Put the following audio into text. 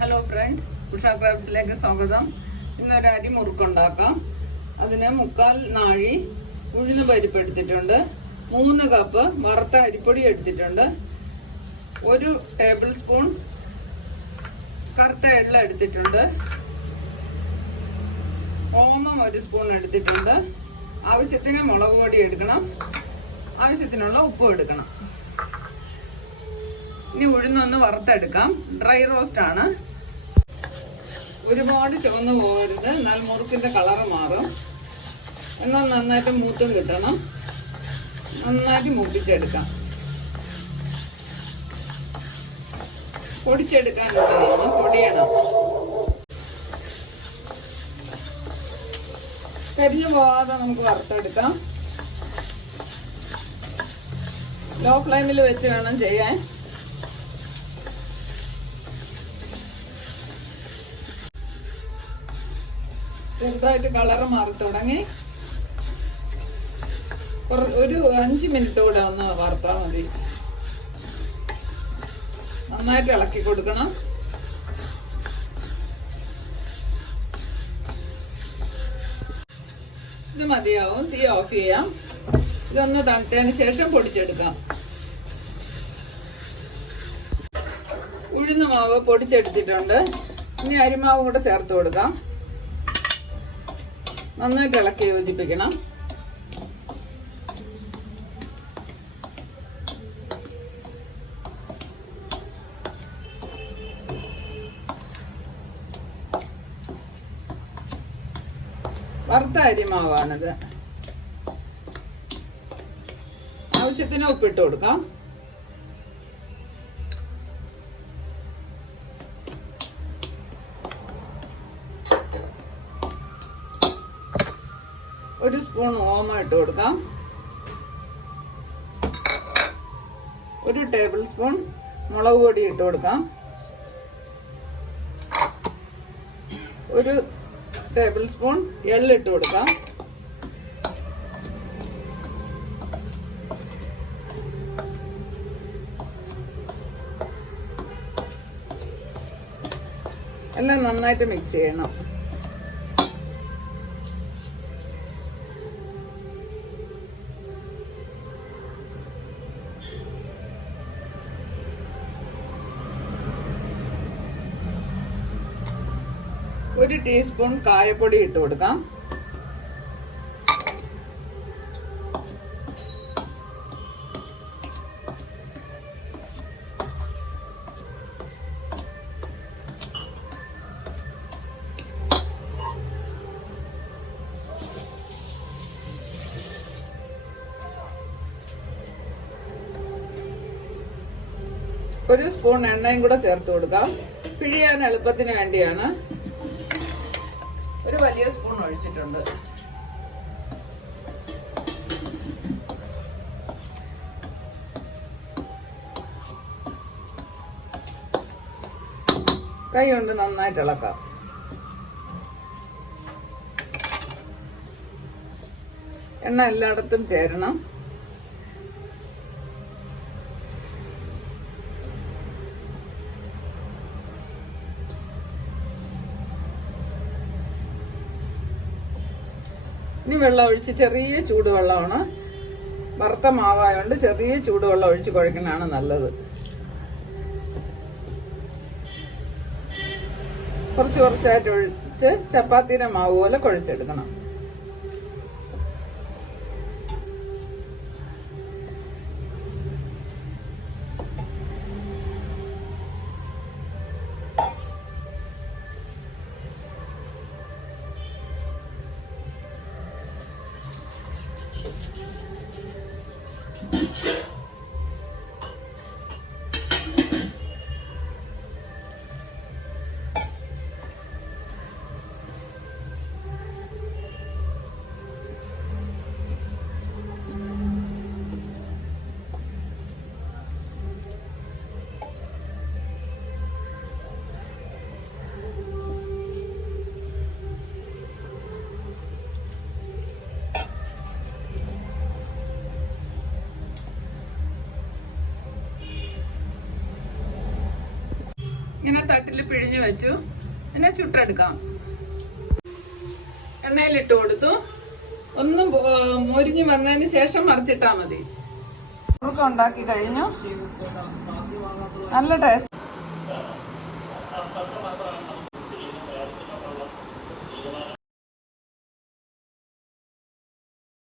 Hello friends Usha ക്രാബ്സിലേക്ക് സ്വാഗതം. ഇന്നൊരു അരി മുറുക്കുണ്ടാക്കാം. അതിന് മുക്കാൽ നാഴി ഉഴുന്ന് പരിപ്പ് എടുത്തിട്ടുണ്ട്. മൂന്ന് കപ്പ് വറുത്ത അരിപ്പൊടി എടുത്തിട്ടുണ്ട്. ഒരു ടേബിൾ സ്പൂൺ കറുത്ത എള്ള എടുത്തിട്ടുണ്ട്. ഓമം ഒരു സ്പൂൺ എടുത്തിട്ടുണ്ട്. ആവശ്യത്തിന് മുളക് പൊടി എടുക്കണം. ആവശ്യത്തിനുള്ള ഉപ്പും എടുക്കണം. ഇനി ഉഴുന്നൊന്ന് വറുത്തെടുക്കാം. ഡ്രൈ റോസ്റ്റ് ആണ്. ഒരുപാട് ചുവന്ന് പോകരുത്. എന്നാൽ മുറുക്കിന്റെ കളറ് മാറും. എന്നാൽ നന്നായിട്ട് മൂത്തും കിട്ടണം. നന്നായിട്ട് മൂപ്പിച്ചെടുക്കാം. പൊടിച്ചെടുക്കാനുള്ളതാണ് പൊടിയണം. കരിഞ്ഞു പോവാതെ നമുക്ക് വറുത്തെടുക്കാം. ലോ ഫ്ലെയിമിൽ വെച്ച് വേണം ചെയ്യാൻ. ചെറുതായിട്ട് കളറ് മാറി തുടങ്ങി. ഒരു അഞ്ച് മിനിറ്റ് കൂടെ ഒന്ന് വറുത്താൽ മതി. നന്നായിട്ട് ഇളക്കി കൊടുക്കണം. ഇത് മതിയാവും. തീ ഓഫ് ചെയ്യാം. ഇതൊന്ന് തണുത്തതിന് ശേഷം പൊടിച്ചെടുക്കാം. ഉഴുന്ന മാവ് പൊടിച്ചെടുത്തിട്ടുണ്ട്. ഇനി അരിമാവ് കൂടെ ചേർത്ത് കൊടുക്കാം. നന്നായിട്ട് ഇളക്കി യോജിപ്പിക്കണം. വറുത്ത അരിമാവാണിത്. ആവശ്യത്തിന് ഉപ്പിട്ട് കൊടുക്കാം. ഒരു സ്പൂൺ ഓമ ഇട്ട് കൊടുക്കാം. ഒരു ടേബിൾ സ്പൂൺ മുളക് പൊടി ഇട്ട് കൊടുക്കാം. ഒരു ടേബിൾ സ്പൂൺ എള്ളിട്ട് കൊടുക്കാം. എല്ലാം നന്നായിട്ട് മിക്സ് ചെയ്യണം. ഒരു ടീസ്പൂൺ കായപ്പൊടി ഇട്ട് കൊടുക്കാം. ഒരു സ്പൂൺ എണ്ണയും കൂടെ ചേർത്ത് കൊടുക്കാം. പിഴിയാൻ എളുപ്പത്തിന് വേണ്ടിയാണ്. ഒരു വലിയ സ്പൂൺ ഒഴിച്ചിട്ടുണ്ട്. കൈ കൊണ്ട് നന്നായിട്ട് ഇളക്കാം. എണ്ണ എല്ലായിടത്തും ചേരണം. ഇനി വെള്ളം ഒഴിച്ച് ചെറിയ ചൂടുവെള്ളമാണ്. വറുത്ത മാവായതുകൊണ്ട് ചെറിയ ചൂടുവെള്ളം ഒഴിച്ച് കുഴക്കണതാണ് നല്ലത്. കുറച്ച് കുറച്ചായിട്ട് ഒഴിച്ച് ചപ്പാത്തിയുടെ മാവ് പോലെ കുഴച്ചെടുക്കണം. ぶつけ! തട്ടിൽ പിഴിഞ്ഞു വെച്ചു. പിന്നെ ചുട്ടെടുക്കാം. എണ്ണയിലിട്ട് കൊടുത്തു. ഒന്നും മൊരിഞ്ഞു വന്നതിന് ശേഷം മറിച്ചിട്ടാ മതി. ഉണ്ടാക്കി കഴിഞ്ഞു. നല്ല ടേസ്റ്റ്.